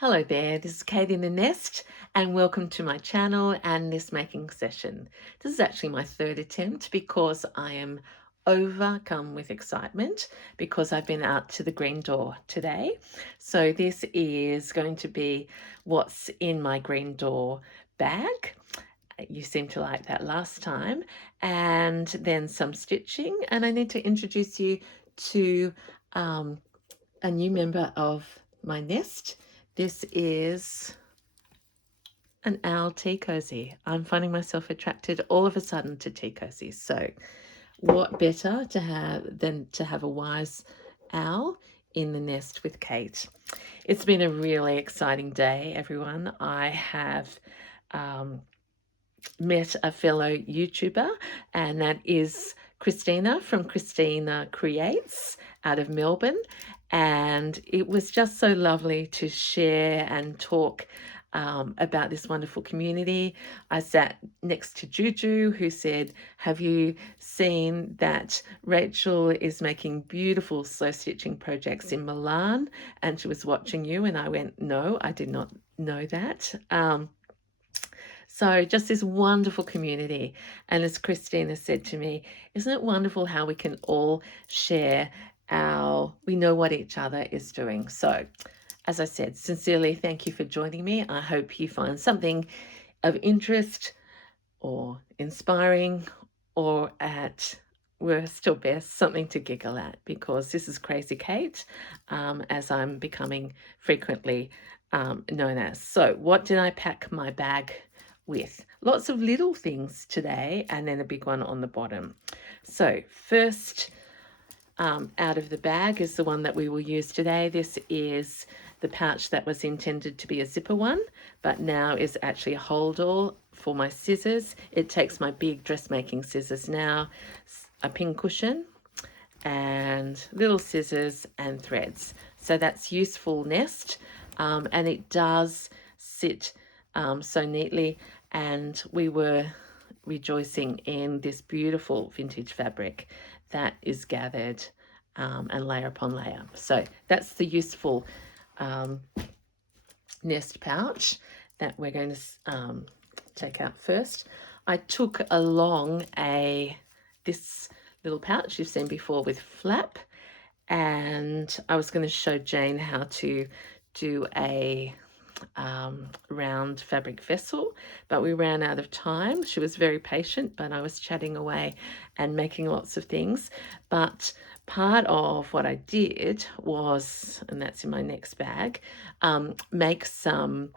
Hello there, this is Kate in the Nest, and welcome to my channel and this making session. This is actually my third attempt because I am overcome with excitement because I've been out to the green door today. So this is going to be what's in my green door bag. You seemed to like that last time, and then some stitching, and I need to introduce you to a new member of my nest. This is an owl tea cozy. I'm finding myself attracted all of a sudden to tea cozies. So what better to have than to have a wise owl in the nest with Kate. It's been a really exciting day, everyone. I have met a fellow YouTuber, and that is Christina from Christina Creates out of Melbourne. And it was just so lovely to share and talk about this wonderful community. I sat next to Juju, who said, "Have you seen that Rachel is making beautiful slow stitching projects in Milan?" And she was watching you. And I went, "No, I did not know that." So just this wonderful community. And as Christina said to me, isn't it wonderful how we can all share we know what each other is doing. So as I said, sincerely, thank you for joining me. I hope you find something of interest or inspiring, or at worst still best, something to giggle at, because this is Crazy Kate, as I'm becoming frequently known as. So what did I pack my bag with? Lots of little things today, and then a big one on the bottom. So first out of the bag is the one that we will use today. This is the pouch that was intended to be a zipper one, but now is actually a hold-all for my scissors. It takes my big dressmaking scissors now, a pin cushion, and little scissors and threads. So that's useful nest, and it does sit so neatly. And we were rejoicing in this beautiful vintage fabric that is gathered and layer upon layer. So that's the useful nest pouch that we're going to take out first. I took along this little pouch you've seen before with flap, and I was going to show Jane how to do a round fabric vessel, but we ran out of time. She was very patient, but I was chatting away and making lots of things. But part of what I did was, and that's in my next bag, make some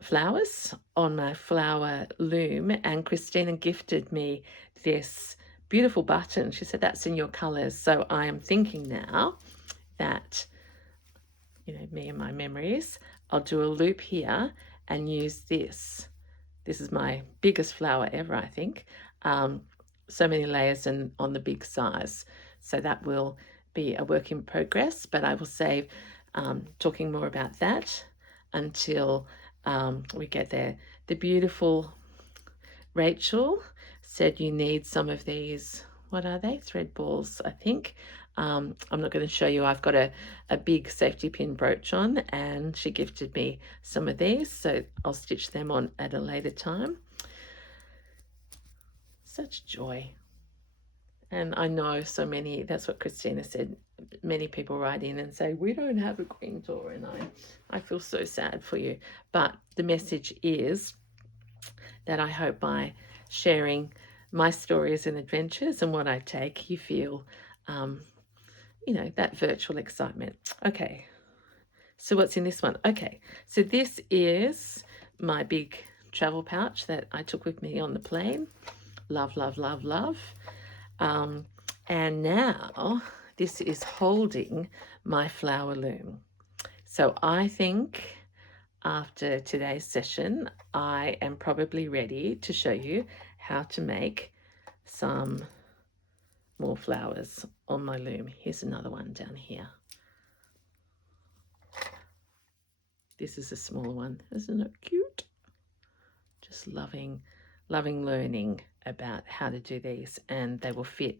flowers on my flower loom, and Christina gifted me this beautiful button. She said, "That's in your colors." So I am thinking now that, me and my memories, I'll do a loop here and use this. This is my biggest flower ever, I think. So many layers and on the big size. So that will be a work in progress, but I will save talking more about that until we get there. The beautiful Rachel said you need some of these, what are they? Thread balls, I think. I'm not going to show you. I've got a big safety pin brooch on, and she gifted me some of these, so I'll stitch them on at a later time. Such joy. And I know so many, that's what Christina said, many people write in and say, "We don't have a green door," and I feel so sad for you. But the message is that I hope by sharing my stories and adventures and what I take, you feel, that virtual excitement. Okay, so what's in this one? Okay, so this is my big travel pouch that I took with me on the plane. Love, love, love, love. And now this is holding my flower loom. So I think after today's session, I am probably ready to show you how to make some more flowers on my loom. Here's another one down here. This is a small one. Isn't it cute? Just loving learning about how to do these, and they will fit.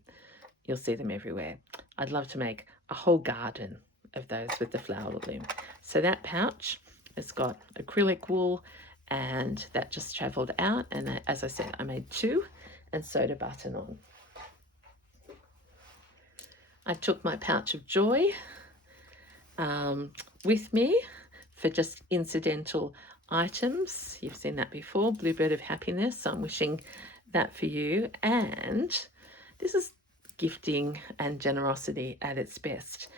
You'll see them everywhere. I'd love to make a whole garden of those with the flower loom. So that pouch It's got acrylic wool, and that just travelled out, and as I said, I made 2 and sewed a button on. I took my pouch of joy with me for just incidental items. You've seen that before, Bluebird of Happiness. So I'm wishing that for you. And this is gifting and generosity at its best.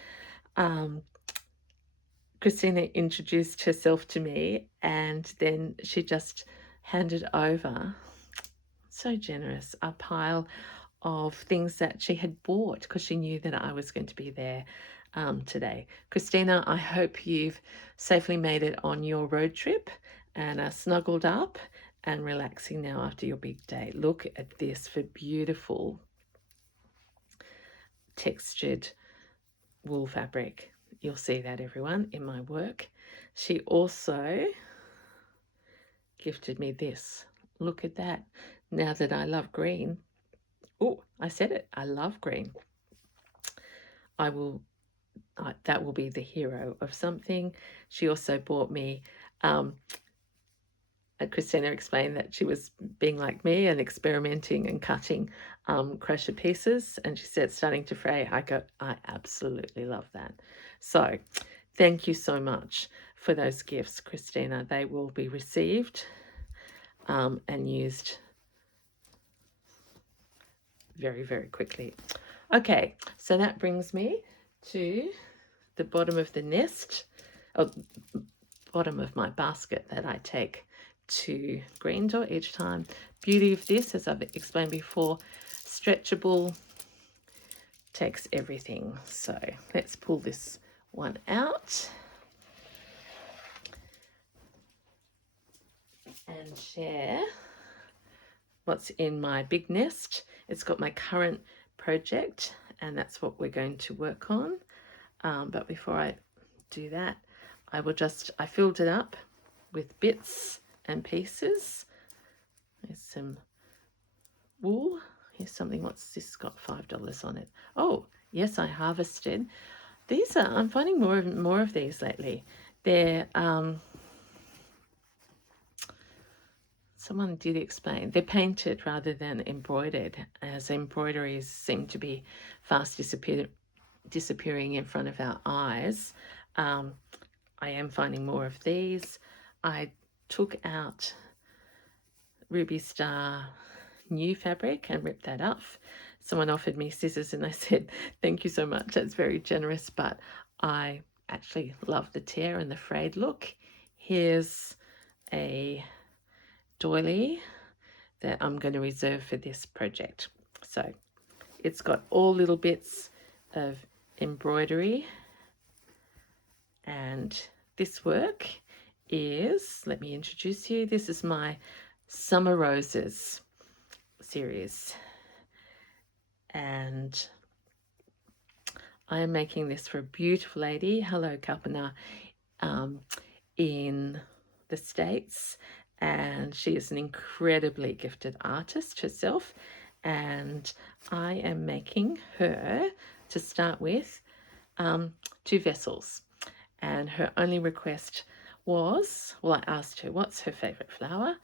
Christina introduced herself to me, and then she just handed over, so generous, a pile of things that she had bought because she knew that I was going to be there today. Christina, I hope you've safely made it on your road trip and are snuggled up and relaxing now after your big day. Look at this for beautiful textured wool fabric. You'll see that, everyone, in my work. She also gifted me this. Look at that. Now that I love green, oh, I said it, I love green. That will be the hero of something. She also bought me, Christina explained that she was being like me and experimenting and cutting crochet pieces, and she said it's starting to fray. I absolutely love that. So thank you so much for those gifts, Christina. They will be received and used very, very quickly. Okay, so that brings me to the bottom of the nest, or bottom of my basket that I take to green door each time. Beauty of this, as I've explained before, stretchable, takes everything. So let's pull this one out and share what's in my big nest. It's got my current project, and that's what we're going to work on. But before I do that, I filled it up with bits and pieces. There's some wool. Here's something, what's this got $5 on it? Oh, yes, I harvested. I'm finding more of these lately. They're, someone did explain, they're painted rather than embroidered, as embroideries seem to be fast disappearing in front of our eyes. I am finding more of these. I took out Ruby Star new fabric and ripped that off. Someone offered me scissors and I said, thank you so much, that's very generous, but I actually love the tear and the frayed look. Here's a doily that I'm going to reserve for this project. So it's got all little bits of embroidery, and this work is, let me introduce you, this is my Summer Roses series, and I am making this for a beautiful lady, hello Kalpana, in the States, and she is an incredibly gifted artist herself, and I am making her, to start with, 2 vessels. And her only request was, well, I asked her what's her favorite flower,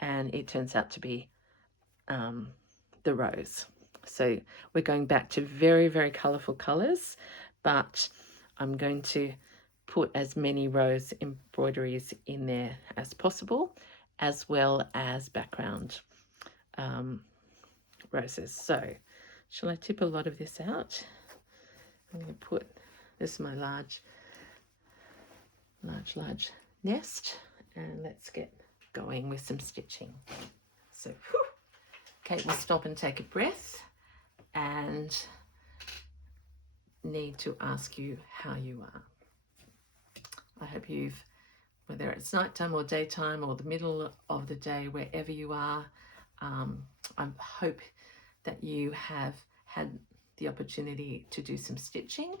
and it turns out to be the rose. So we're going back to very, very colorful colors, but I'm going to put as many rose embroideries in there as possible, as well as background roses. So shall I tip a lot of this out? I'm going to put, this is my large nest, and let's get going with some stitching. So Kate will stop and take a breath, and need to ask you how you are. I hope whether it's nighttime or daytime or the middle of the day, wherever you are, I hope that you have had the opportunity to do some stitching,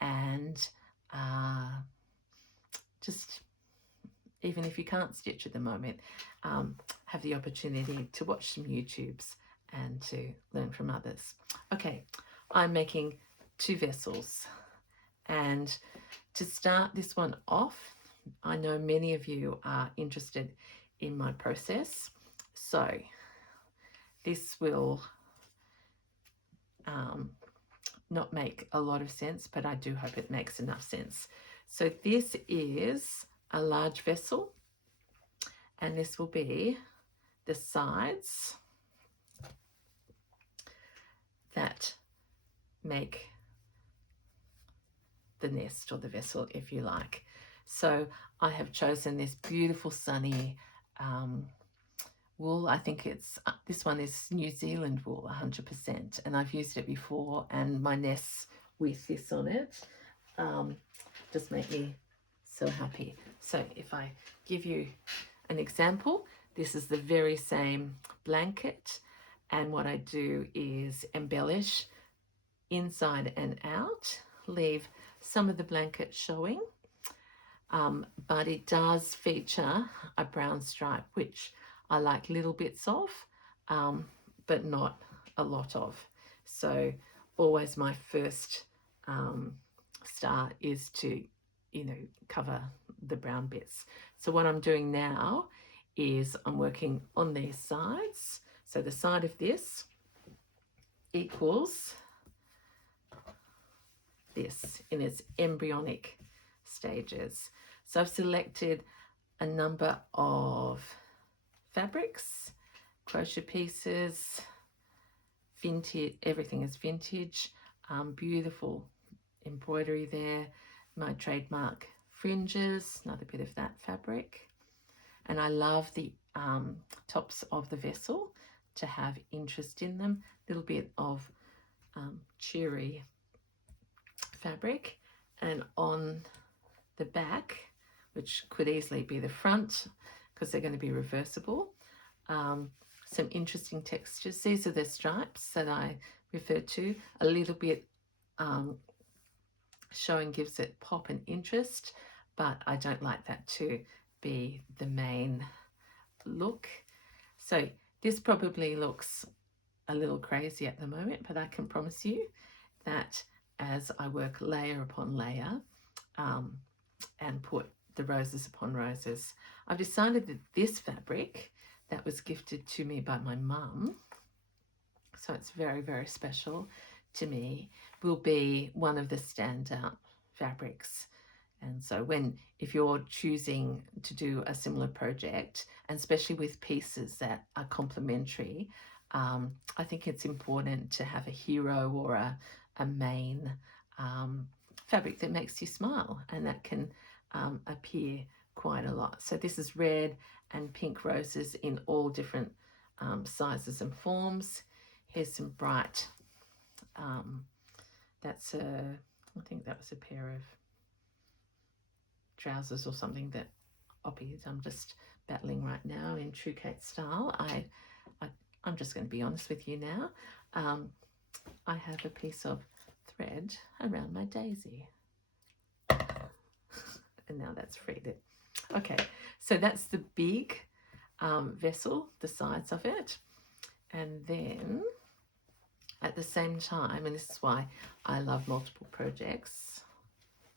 and just, even if you can't stitch at the moment, have the opportunity to watch some YouTubes and to learn from others. Okay, I'm making 2 vessels, and to start this one off, I know many of you are interested in my process, so this will not make a lot of sense, but I do hope it makes enough sense. So this is a large vessel, and this will be the sides that make the nest or the vessel, if you like. So I have chosen this beautiful sunny wool. I think it's this one is New Zealand wool, 100%, and I've used it before, and my nests with this on it just make me so happy. So if I give you an example, this is the very same blanket, and what I do is embellish inside and out, leave some of the blanket showing, but it does feature a brown stripe, which I like little bits of, but not a lot of. So always my first start is to, cover the brown bits. So what I'm doing now is I'm working on these sides. So the side of this equals this in its embryonic stages. So I've selected a number of fabrics, crochet pieces, vintage, everything is vintage, beautiful embroidery there, my trademark fringes, another bit of that fabric. And I love the tops of the vessel to have interest in them, a little bit of cheery fabric, and on the back, which could easily be the front because they're going to be reversible, some interesting textures. These are the stripes that I referred to, a little bit showing gives it pop and interest, but I don't like that to be the main look. So this probably looks a little crazy at the moment, but I can promise you that as I work layer upon layer and put the roses upon roses, I've decided that this fabric that was gifted to me by my mum, so it's very, very special to me, will be one of the standout fabrics. And so if you're choosing to do a similar project, and especially with pieces that are complementary, I think it's important to have a hero or a main fabric that makes you smile, and that can appear quite a lot. So this is red and pink roses in all different sizes and forms. Here's some bright, I think that was a pair of trousers or something that I'm just battling right now in true Kate style. I'm just going to be honest with you now. I have a piece of thread around my daisy. And now that's freed it. Okay, so that's the big vessel, the sides of it. And then at the same time, and this is why I love multiple projects,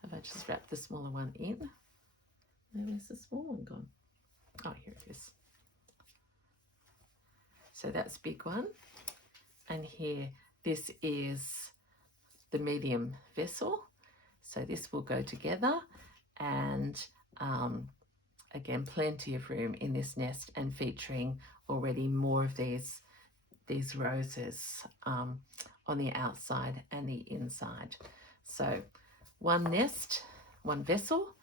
have I just wrapped the smaller one in? Where's the small one gone? Oh, here it is. So that's big one. And here, this is the medium vessel. So this will go together, and again, plenty of room in this nest, and featuring already more of these roses on the outside and the inside. So one nest, one vessel,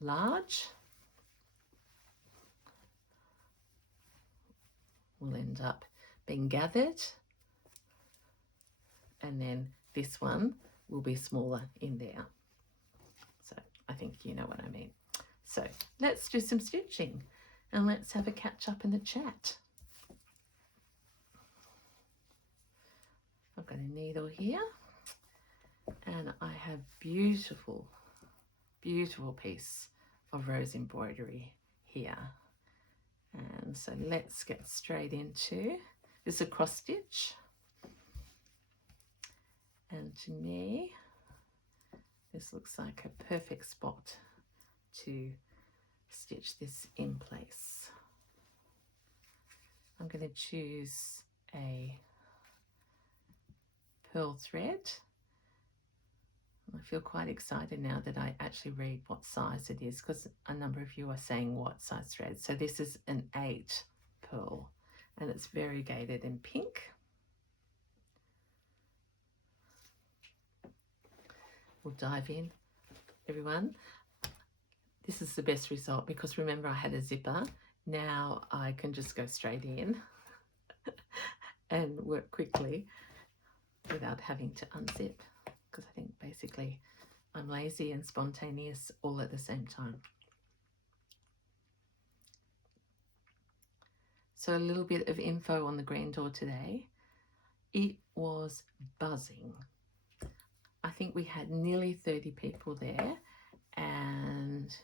large, will end up being gathered, and then this one will be smaller in there. So I think you know what I mean. So let's do some stitching, and let's have a catch up in the chat. I've got a needle here, and I have beautiful, beautiful piece of rose embroidery here. And so let's get straight into this. Is a cross stitch, and to me this looks like a perfect spot to stitch this in place. I'm going to choose a pearl thread. I feel quite excited now that I actually read what size it is, because a number of you are saying what size thread. So this is an 8 pearl and it's variegated in pink. We'll dive in, everyone. This is the best result because remember I had a zipper. Now I can just go straight in and work quickly without having to unzip, because I think basically I'm lazy and spontaneous all at the same time. So a little bit of info on the green door today. It was buzzing. I think we had nearly 30 people there, and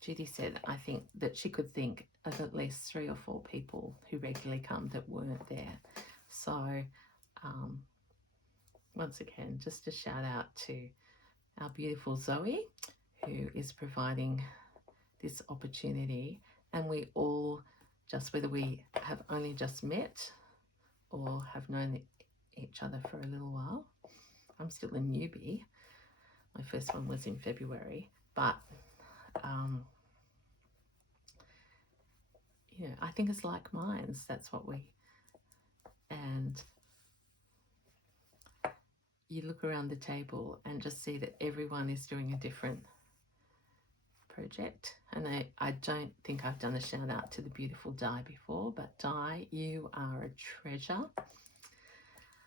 Judy said I think that she could think of at least 3 or 4 people who regularly come that weren't there. So once again, just a shout out to our beautiful Zoe, who is providing this opportunity, and we all, just whether we have only just met or have known each other for a little while. I'm still a newbie. My first one was in February, but you know, I think it's like minds. That's what we, and you look around the table and just see that everyone is doing a different project. And I don't think I've done a shout out to the beautiful Di before, but Di, you are a treasure.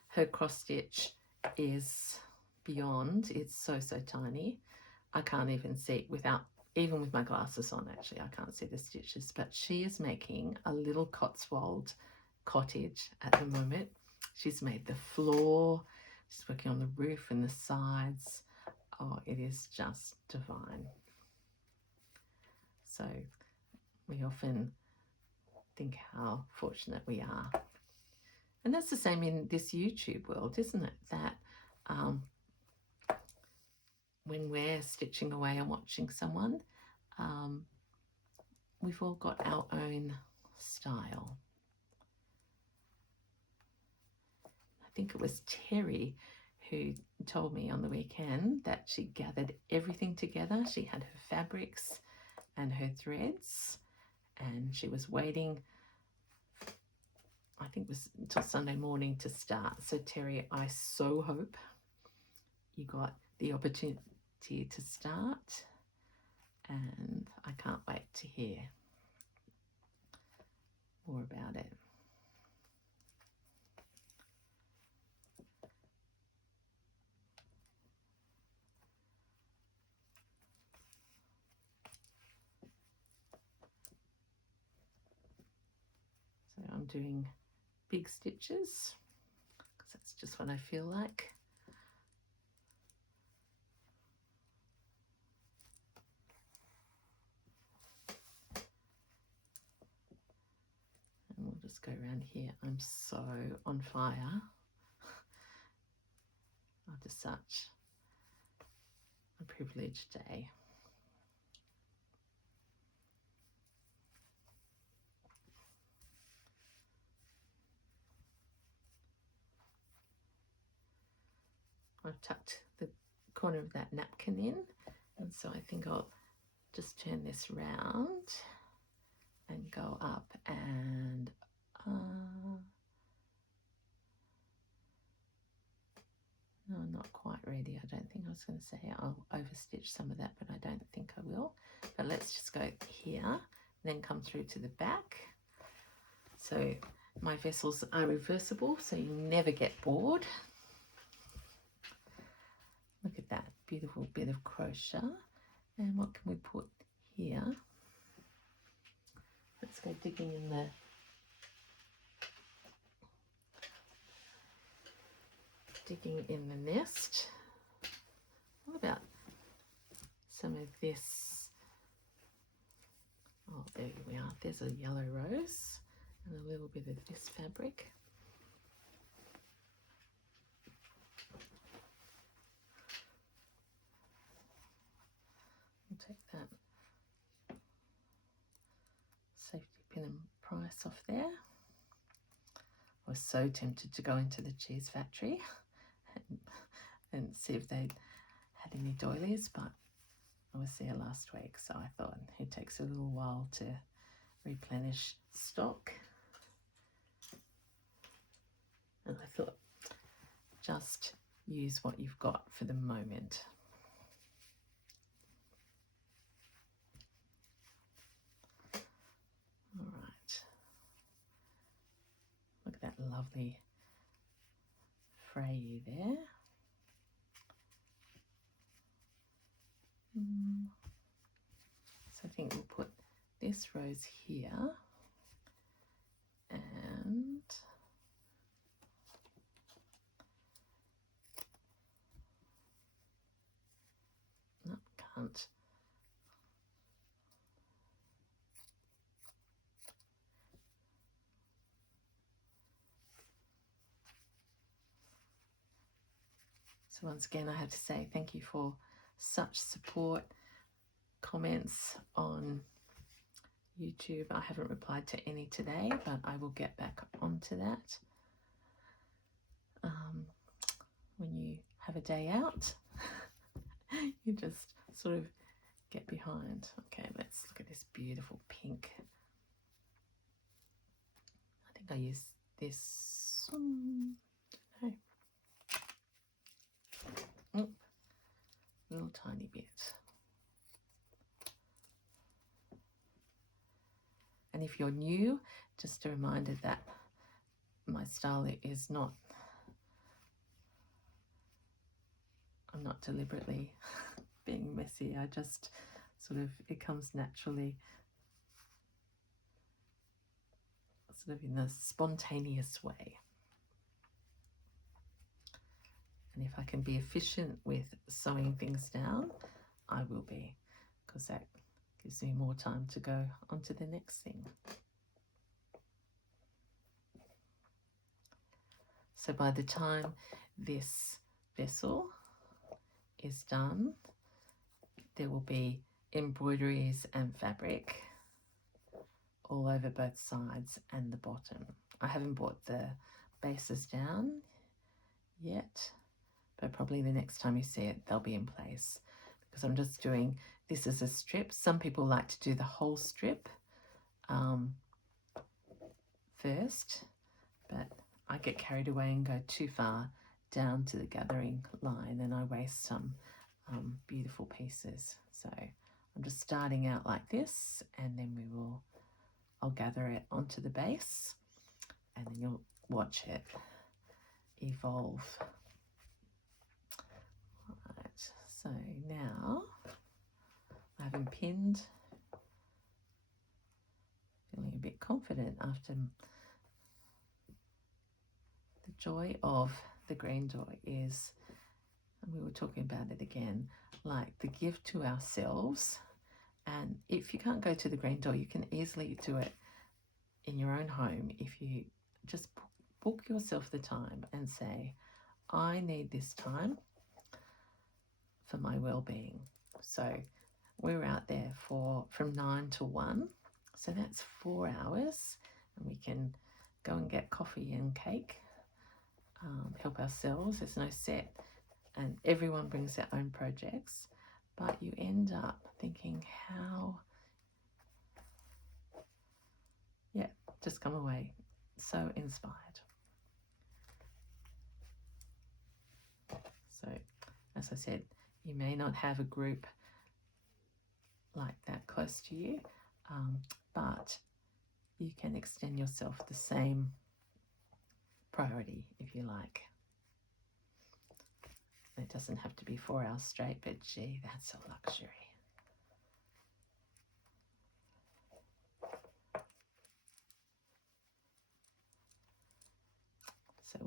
Her cross stitch is beyond. It's so tiny. I can't even see without, even with my glasses on, actually I can't see the stitches, but she is making a little Cotswold cottage at the moment. She's made the floor, she's working on the roof and the sides. Oh, it is just divine. So we often think how fortunate we are. And that's the same in this YouTube world, isn't it? That when we're stitching away and watching someone, we've all got our own style. I think it was Terry who told me on the weekend that she gathered everything together. She had her fabrics and her threads, and she was waiting, I think it was until Sunday morning to start. So Terry, I so hope you got the opportunity to start, and I can't wait to hear more about it. So I'm doing big stitches because that's just what I feel like. And we'll just go around here. I'm so on fire after such a privileged day. I've tucked the corner of that napkin in, and so I think I'll just turn this round and go up and no, I'm not quite ready. I don't think I was going to say I'll overstitch some of that, but I don't think I will. But let's just go here, then come through to the back. So my vessels are reversible, so you never get bored. Look at that beautiful bit of crochet. And what can we put here? Let's go digging in the nest. What about some of this? Oh, there we are. There's a yellow rose and a little bit of this fabric. I'll take that taken a price off there. I was so tempted to go into the cheese factory and see if they'd had any doilies, but I was there last week, so I thought it takes a little while to replenish stock. And I thought, just use what you've got for the moment. All right. Look at that lovely fray there. So I think we'll put this rose here and no, can't. So once again, I have to say thank you for such support, comments on YouTube. I haven't replied to any today, but I will get back onto that. When you have a day out, you just sort of get behind. Okay, let's look at this beautiful pink. I think I use this, no, little tiny bit. And if you're new, just a reminder that my style is not, I'm not deliberately being messy. I just sort of, it comes naturally, sort of in a spontaneous way. And if I can be efficient with sewing things down, I will be, because that gives me more time to go on to the next thing. So by the time this vessel is done, there will be embroideries and fabric all over both sides and the bottom. I haven't brought the bases down yet, but probably the next time you see it, they'll be in place, because I'm just doing this as a strip. Some people like to do the whole strip first, but I get carried away and go too far down to the gathering line and I waste some beautiful pieces. So I'm just starting out like this, and then I'll gather it onto the base, and then you'll watch it evolve. Right, so now I haven't pinned, feeling a bit confident after the joy of the green door is, and we were talking about it again, like the gift to ourselves. And if you can't go to the green door, you can easily do it in your own home. If you just book yourself the time and say, I need this time for my well-being. So we're out there from 9 to 1, so that's 4 hours, and we can go and get coffee and cake, help ourselves. There's no set, and everyone brings their own projects, but you end up thinking how, yeah, just come away so inspired. So as I said, you may not have a group like that close to you, but you can extend yourself the same priority if you like. It doesn't have to be 4 hours straight, but gee, that's a luxury. So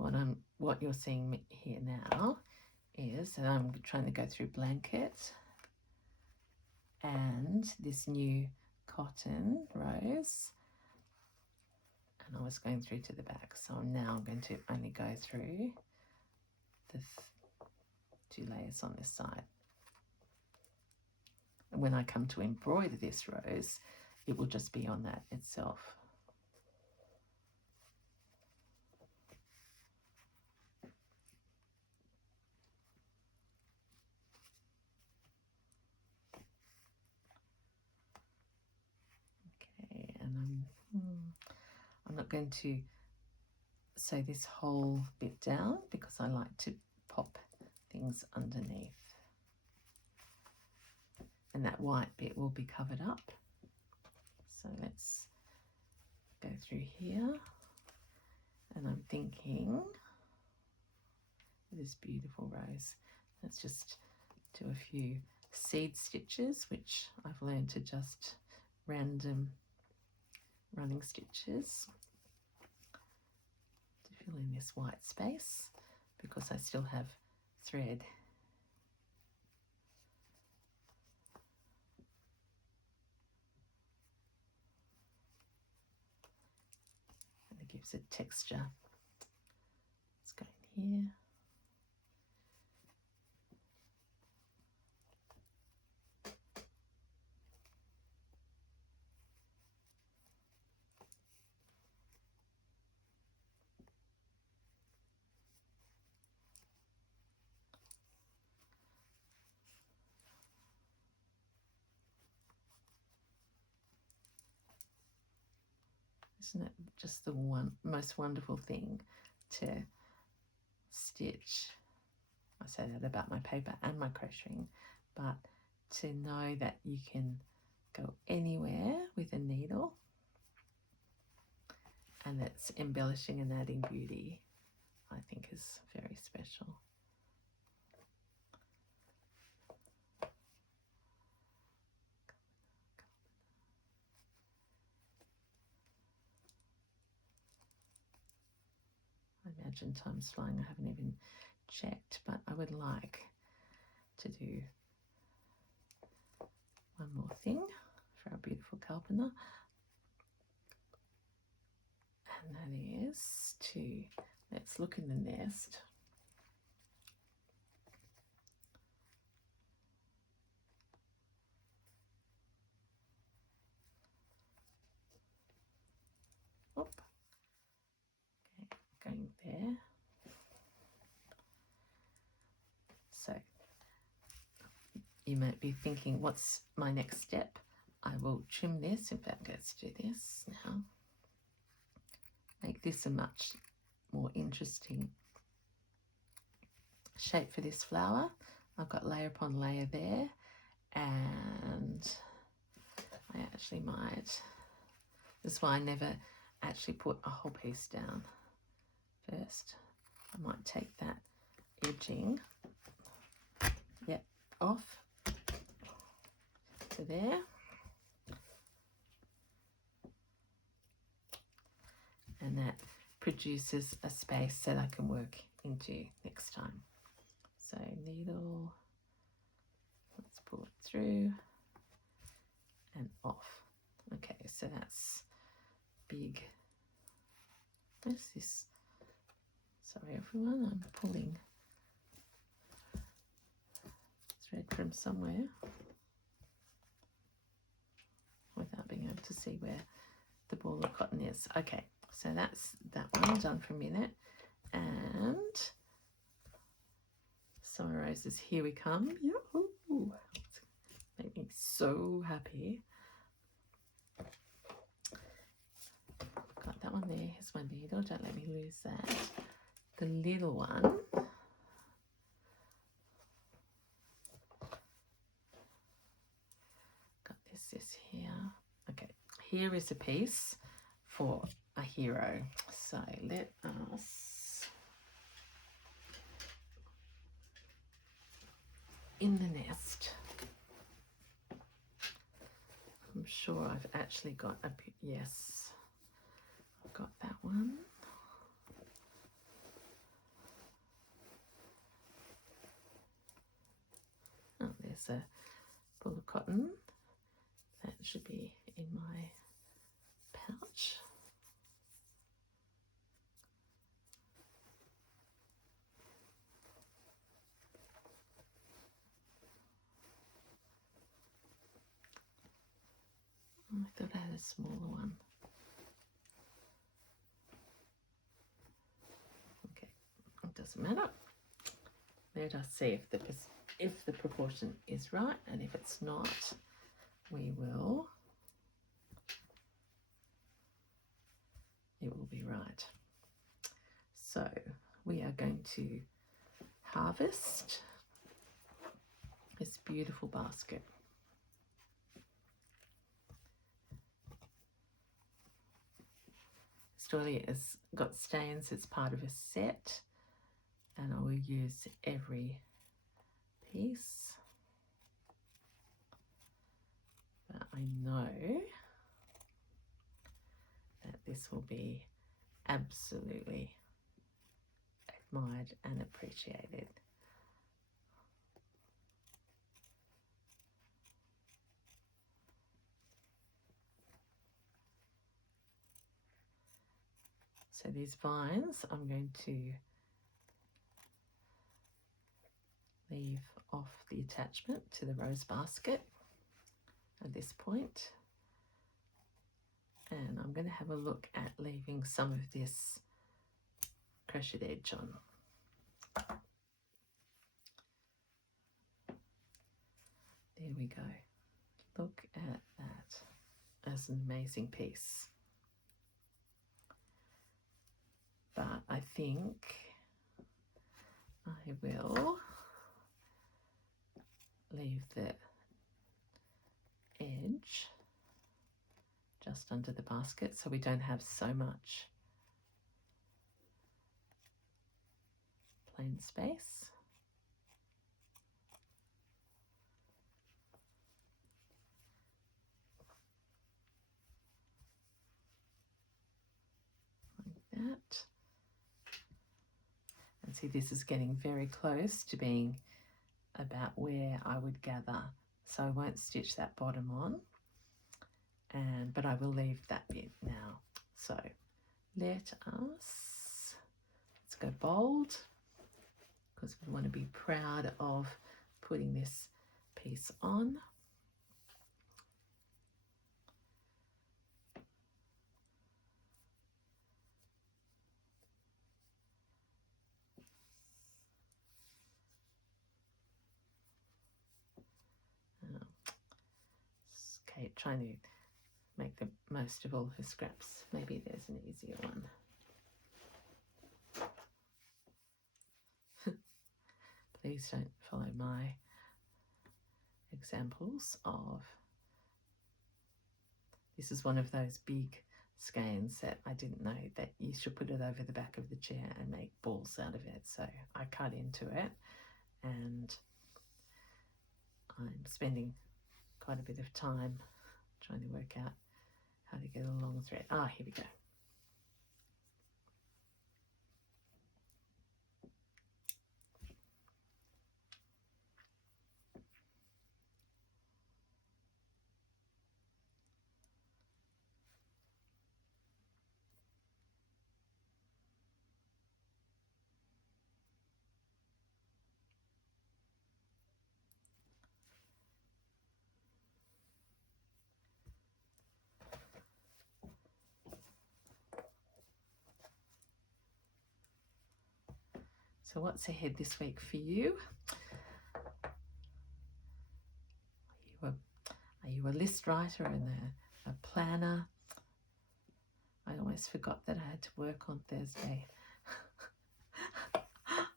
what you're seeing here now is that I'm trying to go through blanket and this new cotton rose, and I was going through to the back, so now I'm going to only go through the 2 layers on this side. And when I come to embroider this rose, it will just be on that itself. and I'm not going to sew this whole bit down because I like to pop things underneath, and that white bit will be covered up. So let's go through here, and I'm thinking this beautiful rose, let's just do a few seed stitches, which I've learned to just random running stitches to fill in this white space because I still have thread. And it gives it texture. Let's go in here. Isn't it just the most wonderful thing to stitch? I say that about my paper and my crocheting, but to know that you can go anywhere with a needle and it's embellishing and adding beauty, I think is very special. I imagine time's flying. I haven't even checked, but I would like to do one more thing for our beautiful Kalpana, and that is to, let's look in the nest. Oop. Okay, going there. So you might be thinking, what's my next step? I will trim this. In fact, let's do this now. Make this a much more interesting shape for this flower. I've got layer upon layer there, and I actually might, that's why I never actually put a whole piece down first. I might take that edging, yep, off to there, and that produces a space that I can work into next time. So needle, let's pull it through and off. Okay, so that's big. Where's this? Sorry everyone, I'm pulling thread from somewhere without being able to see where the ball of cotton is. Okay, so that's that one done for a minute, and summer roses, here we come. Yahoo! Make me so happy. Got that one there. Here's my needle. Don't let me lose that. The little one. Got this here. Okay, here is a piece for a hero. So let us, in the nest. I'm sure I've actually got a, yes, I've got that one. Oh, there's a ball of cotton. That should be in my pouch. Oh, I thought I had a smaller one. Okay, it doesn't matter. Let us see if the proportion is right, and if it's not, we will right. So we are going to harvest this beautiful basket. This doily has got stains, it's part of a set, and I will use every piece. But I know that this will be absolutely admired and appreciated. So these vines I'm going to leave off the attachment to the rose basket at this point. And I'm going to have a look at leaving some of this crocheted edge on. There we go. Look at that. That's an amazing piece. But I think I will leave the edge just under the basket so we don't have so much plain space. Like that. And see, this is getting very close to being about where I would gather. So I won't stitch that bottom on, but I will leave that bit now. So let's go bold, because we want to be proud of putting this piece on. Kate trying to make the most of all her scraps. Maybe there's an easier one. Please don't follow my examples of. This is one of those big skeins that I didn't know that you should put it over the back of the chair and make balls out of it. So I cut into it, and I'm spending quite a bit of time trying to work out how to get a long thread. Here we go. So what's ahead this week for you? Are you a list writer and a planner? I almost forgot that I had to work on Thursday.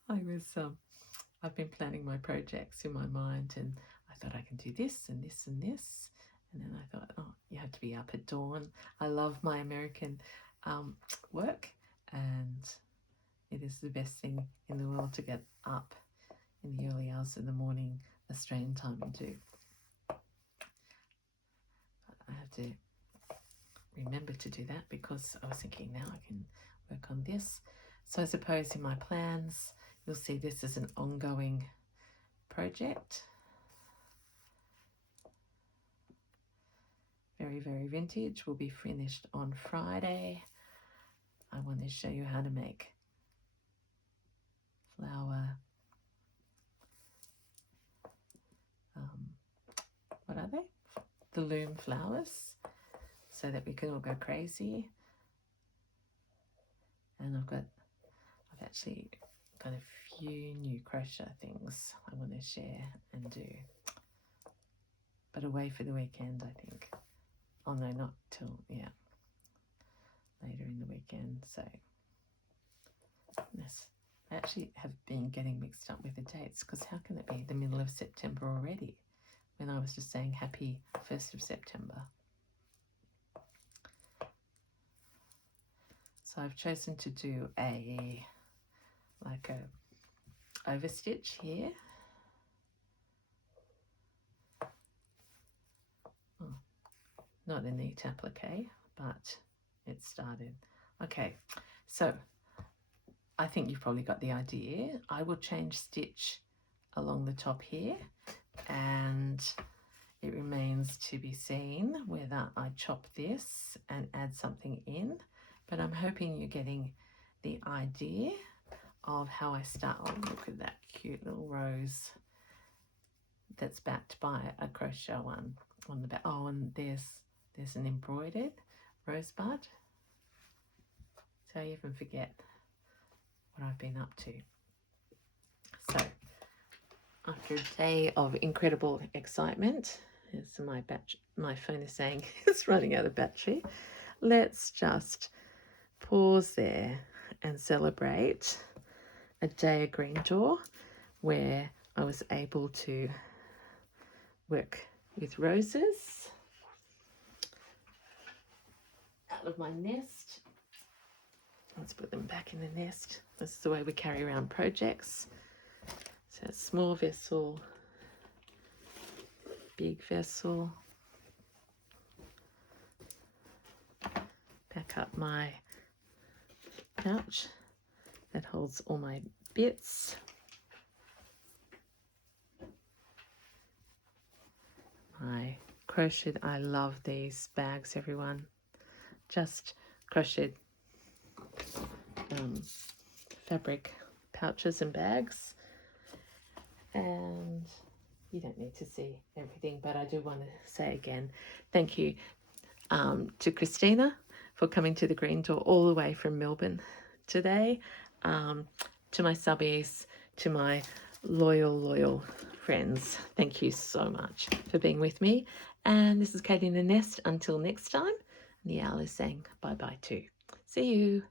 I've been planning my projects in my mind, and I thought I can do this and this and this. And then I thought, you have to be up at dawn. I love my American work, and it is the best thing in the world to get up in the early hours of the morning, Australian time, and do. I have to remember to do that, because I was thinking now I can work on this. So I suppose in my plans, you'll see this as an ongoing project. Very, very vintage. Will be finished on Friday. I want to show you how to make flower, what are they? The loom flowers, so that we can all go crazy. And I've actually got a few new crochet things I want to share and do, but away for the weekend, I think. Oh no, not till, later in the weekend. So yes, I actually have been getting mixed up with the dates, because how can it be the middle of September already when I was just saying happy 1st of September? So I've chosen to do a overstitch here. Oh, not a neat applique, but it started. Okay, so I think you've probably got the idea. I will change stitch along the top here, and it remains to be seen whether I chop this and add something in, but I'm hoping you're getting the idea of how I start. Oh, look at that cute little rose that's backed by a crochet one on the back. Oh, and there's an embroidered rosebud. So I even forget what I've been up to. So after a day of incredible excitement, here's my phone is saying it's running out of battery. Let's just pause there and celebrate a day at Green Door where I was able to work with roses out of my nest. Let's put them back in the nest. This is the way we carry around projects. So small vessel, big vessel. Back up my pouch that holds all my bits. My crocheted, I love these bags, everyone. Just crocheted fabric pouches and bags. And you don't need to see everything, but I do want to say again, thank you to Christina for coming to the Green Door all the way from Melbourne today, to my subbies, to my loyal friends. Thank you so much for being with me. And this is Katie in the Nest. Until next time, the owl is saying bye-bye too. See you.